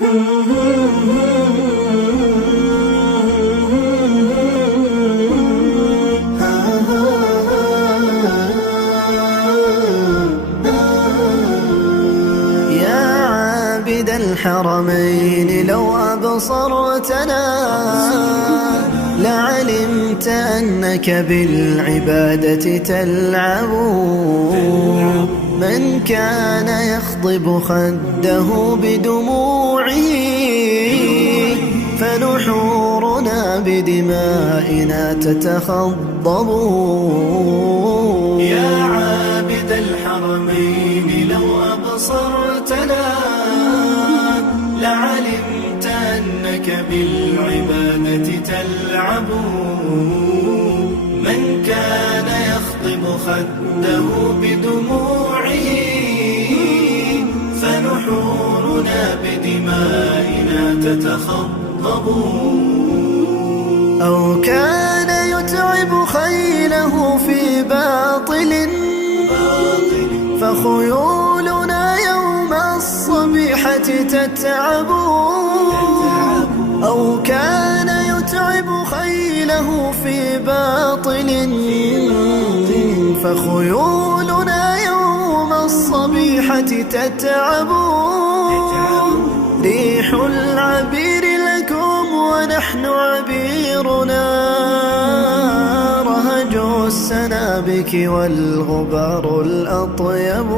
عابد الحرمين لو أبصرتنا لعلمت أنك بالعبادة تلعب. من كان يخضب خده بدموعه فنحورنا بدمائنا تتخضب. يا عابد الحرمين لو أبصرتنا لعلمت أنك بالعبادة تلعب. من كان يخضب خده بدموعه فنحورنا بدمائنا تتخضب. أو كان يتعب خيله في باطل فخيولنا يوم الصبيحة تتعب. أو كان يتعب خيله في باطل فخيولنا يوم الصبيحة تتعب. ريح العبير لكم ونحن عبيرنا رهج السنابك والغبار الأطيب.